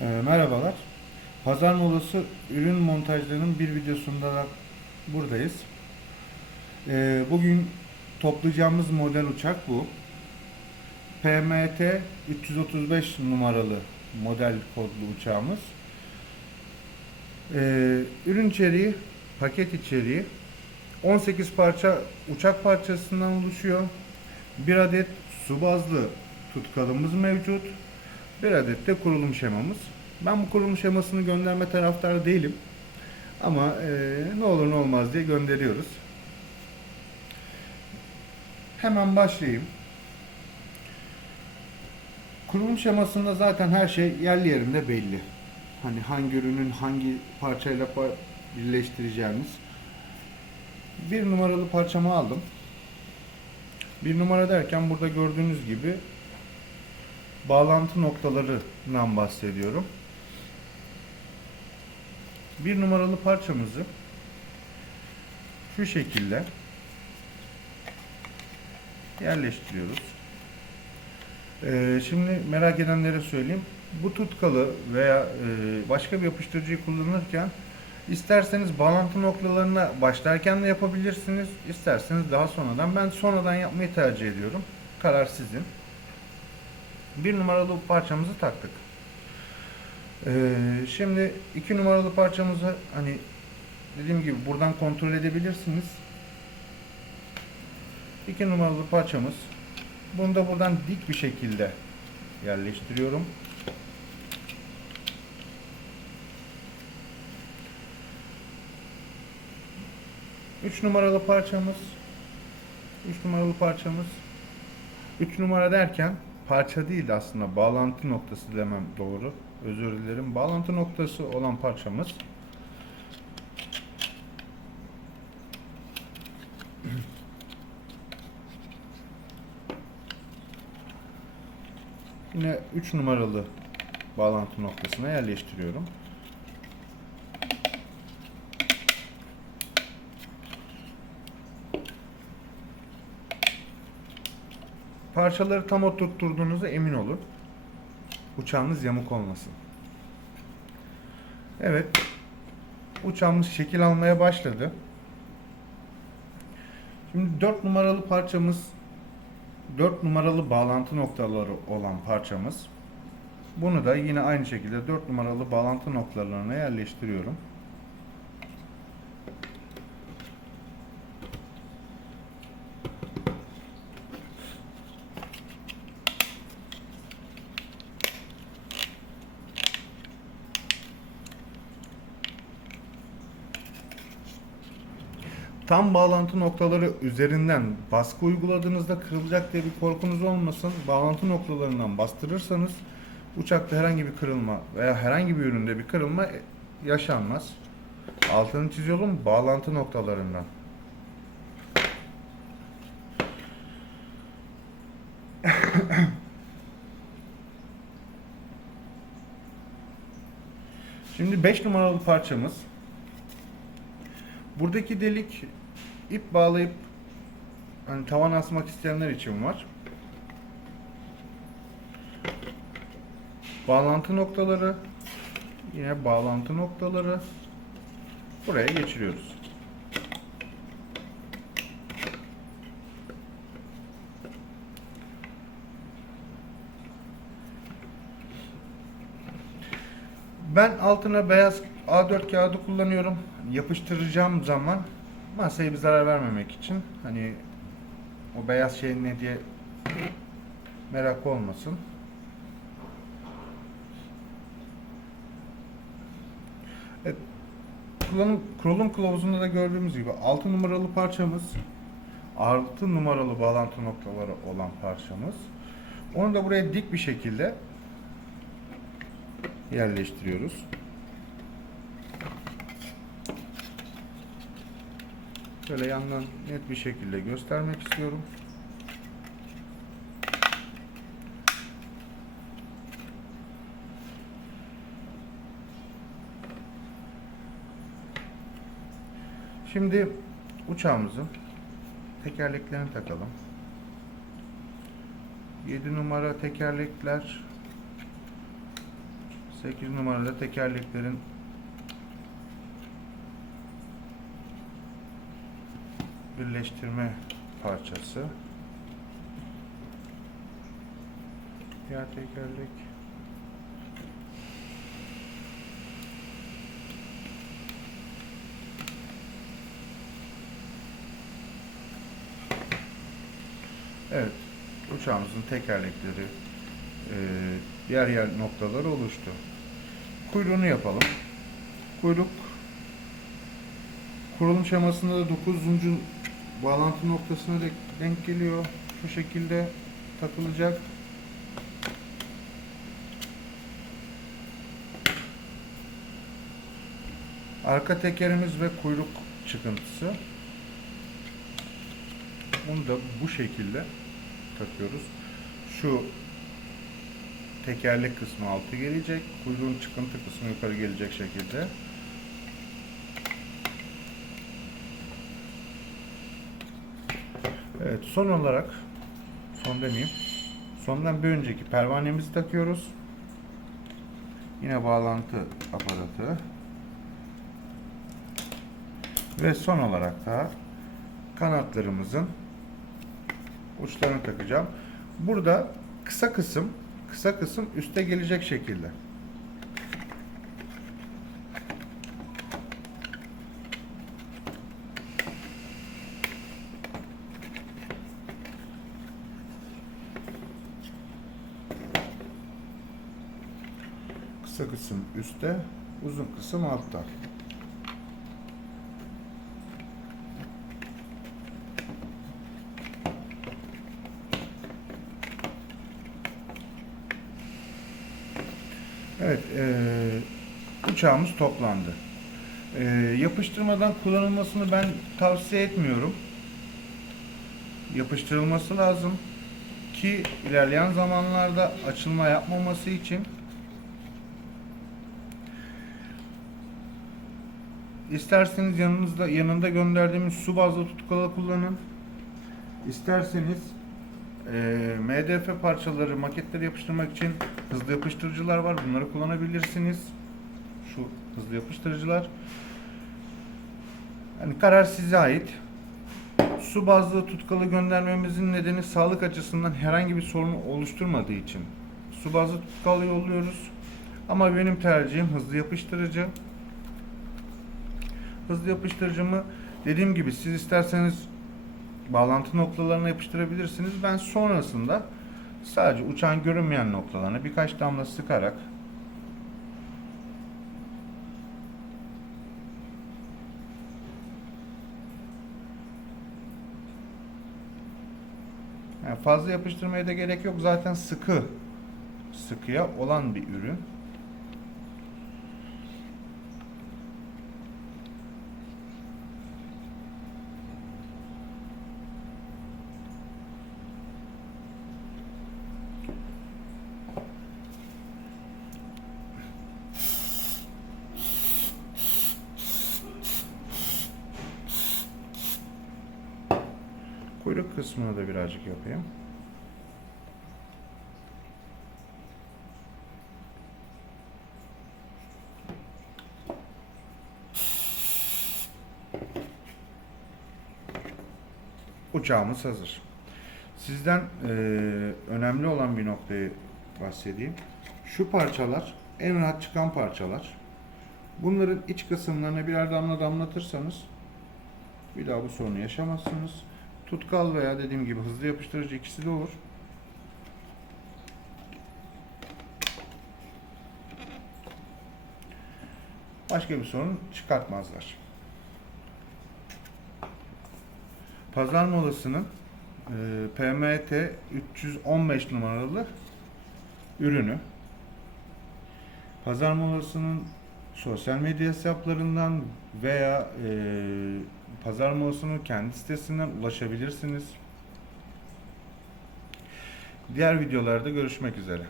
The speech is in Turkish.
Ee, merhabalar. Pazar molası ürün montajlarının bir videosunda da buradayız. Ee, bugün toplayacağımız model uçak bu. PMT 335 numaralı model kodlu uçağımız. Ee, ürün içeriği, paket içeriği 18 parça uçak parçasından oluşuyor. Bir adet su bazlı tutkalımız mevcut. Bir adet de kurulum şemamız. Ben bu kurulum şemasını gönderme taraftarı değilim. Ama eee, ne olur ne olmaz diye gönderiyoruz. Hemen başlayayım. Kurulum şemasında zaten her şey yerli yerinde belli. Hani hangi ürünün hangi parçayla pa- birleştireceğimiz. Bir numaralı parçamı aldım. Bir numara derken burada gördüğünüz gibi bağlantı noktalarından bahsediyorum. Bir numaralı parçamızı şu şekilde yerleştiriyoruz. Ee, şimdi merak edenlere söyleyeyim. Bu tutkalı veya e, başka bir yapıştırıcıyı kullanırken isterseniz bağlantı noktalarına başlarken de yapabilirsiniz. isterseniz daha sonradan. Ben sonradan yapmayı tercih ediyorum. Karar sizin bir numaralı parçamızı taktık. Ee, şimdi iki numaralı parçamızı hani dediğim gibi buradan kontrol edebilirsiniz. İki numaralı parçamız. Bunu da buradan dik bir şekilde yerleştiriyorum. Üç numaralı parçamız. Üç numaralı parçamız. 3 numara derken parça değil de aslında bağlantı noktası demem doğru. Özür dilerim. Bağlantı noktası olan parçamız. Yine 3 numaralı bağlantı noktasına yerleştiriyorum. Parçaları tam oturtturduğunuza emin olun. Uçağınız yamuk olmasın. Evet. Uçağımız şekil almaya başladı. Şimdi 4 numaralı parçamız 4 numaralı bağlantı noktaları olan parçamız. Bunu da yine aynı şekilde 4 numaralı bağlantı noktalarına yerleştiriyorum. Tam bağlantı noktaları üzerinden baskı uyguladığınızda kırılacak diye bir korkunuz olmasın. Bağlantı noktalarından bastırırsanız uçakta herhangi bir kırılma veya herhangi bir üründe bir kırılma yaşanmaz. Altını çiziyorum bağlantı noktalarından. Şimdi 5 numaralı parçamız Buradaki delik ip bağlayıp hani tavan asmak isteyenler için var. Bağlantı noktaları yine bağlantı noktaları buraya geçiriyoruz. Ben altına beyaz A4 kağıdı kullanıyorum. Yapıştıracağım zaman masaya bir zarar vermemek için hani o beyaz şey ne diye merak olmasın. Evet, kullanım, kurulum kılavuzunda da gördüğümüz gibi 6 numaralı parçamız 6 numaralı bağlantı noktaları olan parçamız. Onu da buraya dik bir şekilde yerleştiriyoruz. Şöyle yandan net bir şekilde göstermek istiyorum. Şimdi uçağımızın tekerleklerini takalım. 7 numara tekerlekler 8 numarada tekerleklerin birleştirme parçası. Diğer tekerlek. Evet, uçağımızın tekerlekleri, e, yer yer noktaları oluştu. Kuyruğunu yapalım. Kuyruk kurulum şemasında da 9. bağlantı noktasına denk- geliyor. Şu şekilde takılacak. Arka tekerimiz ve kuyruk çıkıntısı. Bunu da bu şekilde takıyoruz. Şu tekerlek kısmı altı gelecek. Kuyruğun çıkıntı kısmı yukarı gelecek şekilde. Evet son olarak son demeyeyim. Sondan bir önceki pervanemizi takıyoruz. Yine bağlantı aparatı. Ve son olarak da kanatlarımızın uçlarını takacağım. Burada kısa kısım kısa kısım üste gelecek şekilde. Kısa kısım üstte, uzun kısım altta. Evet, eee, uçağımız toplandı. Eee, yapıştırmadan kullanılmasını ben tavsiye etmiyorum. Yapıştırılması lazım ki ilerleyen zamanlarda açılma yapmaması için İsterseniz yanınızda yanında gönderdiğimiz su bazlı tutkalı kullanın. İsterseniz eee MDF parçaları, maketleri yapıştırmak için hızlı yapıştırıcılar var. Bunları kullanabilirsiniz. Şu hızlı yapıştırıcılar. Yani karar size ait. Su bazlı tutkalı göndermemizin nedeni sağlık açısından herhangi bir sorun oluşturmadığı için. Su bazlı tutkalı yolluyoruz. Ama benim tercihim hızlı yapıştırıcı. Hızlı yapıştırıcımı dediğim gibi siz isterseniz bağlantı noktalarına yapıştırabilirsiniz. Ben sonrasında sadece uçağın görünmeyen noktalarına birkaç damla sıkarak yani fazla yapıştırmaya da gerek yok. Zaten sıkı sıkıya olan bir ürün. Kuyruk kısmını da birazcık yapayım. Uçağımız hazır. Sizden eee, önemli olan bir noktayı bahsedeyim. Şu parçalar en rahat çıkan parçalar. Bunların iç kısımlarına birer damla damlatırsanız bir daha bu sorunu yaşamazsınız. Tutkal veya dediğim gibi hızlı yapıştırıcı ikisi de olur. Başka bir sorun çıkartmazlar. Pazar molasının e, PMT 315 numaralı ürünü. Pazar molasının sosyal medya hesaplarından veya e, pazar molasının kendi sitesinden ulaşabilirsiniz. Diğer videolarda görüşmek üzere.